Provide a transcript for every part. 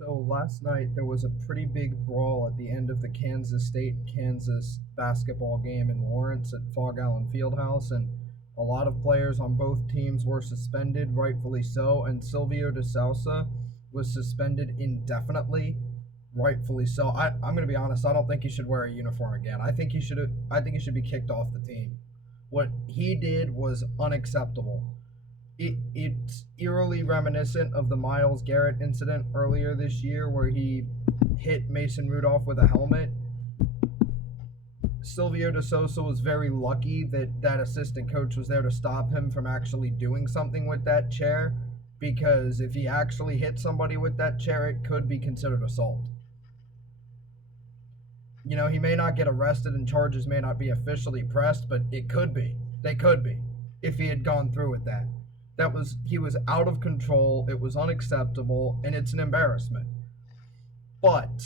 So last night there was a pretty big brawl at the end of the Kansas State-Kansas basketball game in Lawrence at Fog Allen Fieldhouse, and a lot of players on both teams were suspended, rightfully so, and Silvio De Sousa was suspended indefinitely, rightfully so. I'm going to be honest, I don't think he should wear a uniform again. I think he should be kicked off the team. What he did was unacceptable. It's eerily reminiscent of the Myles Garrett incident earlier this year where he hit Mason Rudolph with a helmet. Silvio De Sousa was very lucky that that assistant coach was there to stop him from actually doing something with that chair, because if he actually hit somebody with that chair, it could be considered assault. You know, he may not get arrested and charges may not be officially pressed, but it could be. They could be if he had gone through with that. He was out of control, it was unacceptable, and it's an embarrassment. But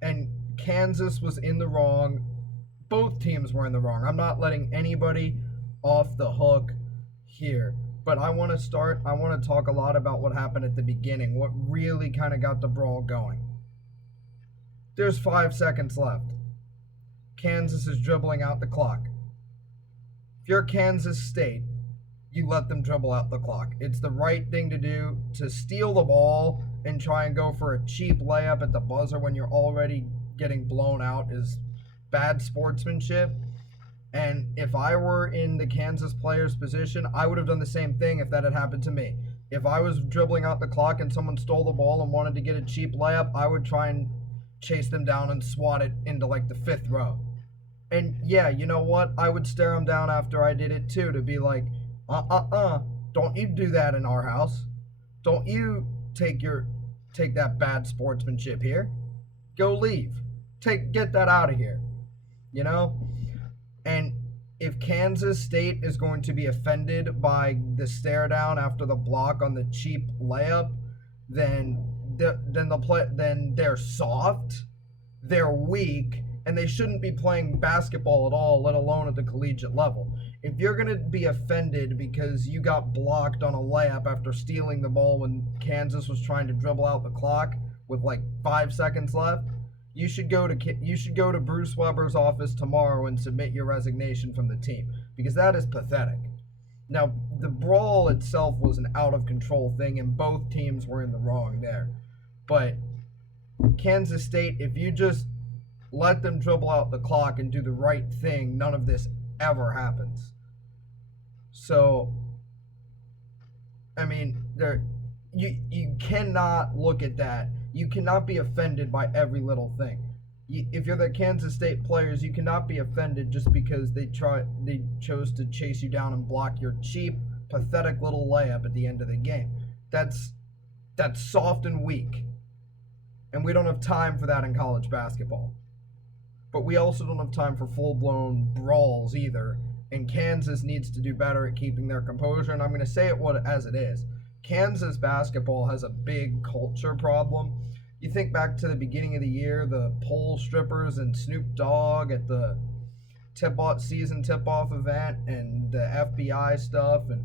and Kansas was in the wrong. Both teams were in the wrong. I'm not letting anybody off the hook here. But I want to talk a lot about what happened at the beginning, what really kind of got the brawl going. There's 5 seconds left. Kansas is dribbling out the clock. If you're Kansas State, you let them dribble out the clock. It's the right thing to do. To steal the ball and try and go for a cheap layup at the buzzer when you're already getting blown out is bad sportsmanship. And if I were in the Kansas player's position, I would have done the same thing if that had happened to me. If I was dribbling out the clock and someone stole the ball and wanted to get a cheap layup, I would try and chase them down and swat it into like the 5th row. And yeah, you know what? I would stare them down after I did it too, to be like, don't you do that in our house. Don't you take that bad sportsmanship here. Go leave. Get that out of here. You know? And if Kansas State is going to be offended by the stare down after the block on the cheap layup, then they're soft, they're weak, and they shouldn't be playing basketball at all, let alone at the collegiate level. If you're going to be offended because you got blocked on a layup after stealing the ball when Kansas was trying to dribble out the clock with like 5 seconds left, you should go to Bruce Weber's office tomorrow and submit your resignation from the team, because that is pathetic. Now, the brawl itself was an out of control thing and both teams were in the wrong there. But Kansas State, if you just let them dribble out the clock and do the right thing, none of this ever happens. So, I mean, you cannot look at that. You cannot be offended by every little thing. If you're the Kansas State players, you cannot be offended just because they chose to chase you down and block your cheap, pathetic little layup at the end of the game. That's soft and weak. And we don't have time for that in college basketball. But we also don't have time for full-blown brawls either. And Kansas needs to do better at keeping their composure. And I'm going to say it as it is. Kansas basketball has a big culture problem. You think back to the beginning of the year, the pole strippers and Snoop Dogg at the season tip-off event and the FBI stuff. And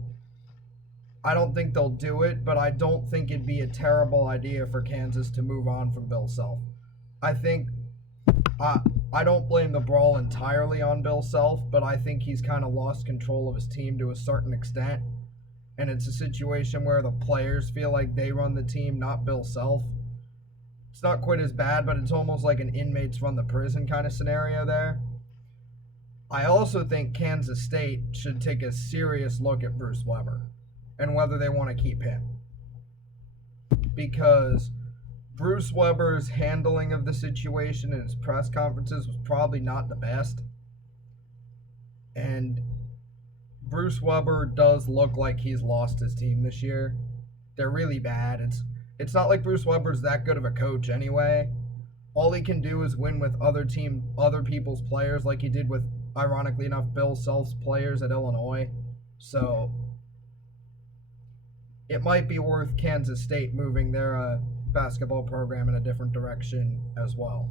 I don't think they'll do it, but I don't think it'd be a terrible idea for Kansas to move on from Bill Self. I don't blame the brawl entirely on Bill Self, but I think he's kind of lost control of his team to a certain extent. And it's a situation where the players feel like they run the team, not Bill Self. It's not quite as bad, but it's almost like an inmates run the prison kind of scenario there. I also think Kansas State should take a serious look at Bruce Weber and whether they want to keep him. Because Bruce Weber's handling of the situation in his press conferences was probably not the best. And Bruce Weber does look like he's lost his team this year. They're really bad. It's not like Bruce Weber's that good of a coach anyway. All he can do is win with other people's players, like he did with, ironically enough, Bill Self's players at Illinois. So it might be worth Kansas State moving their basketball program in a different direction as well.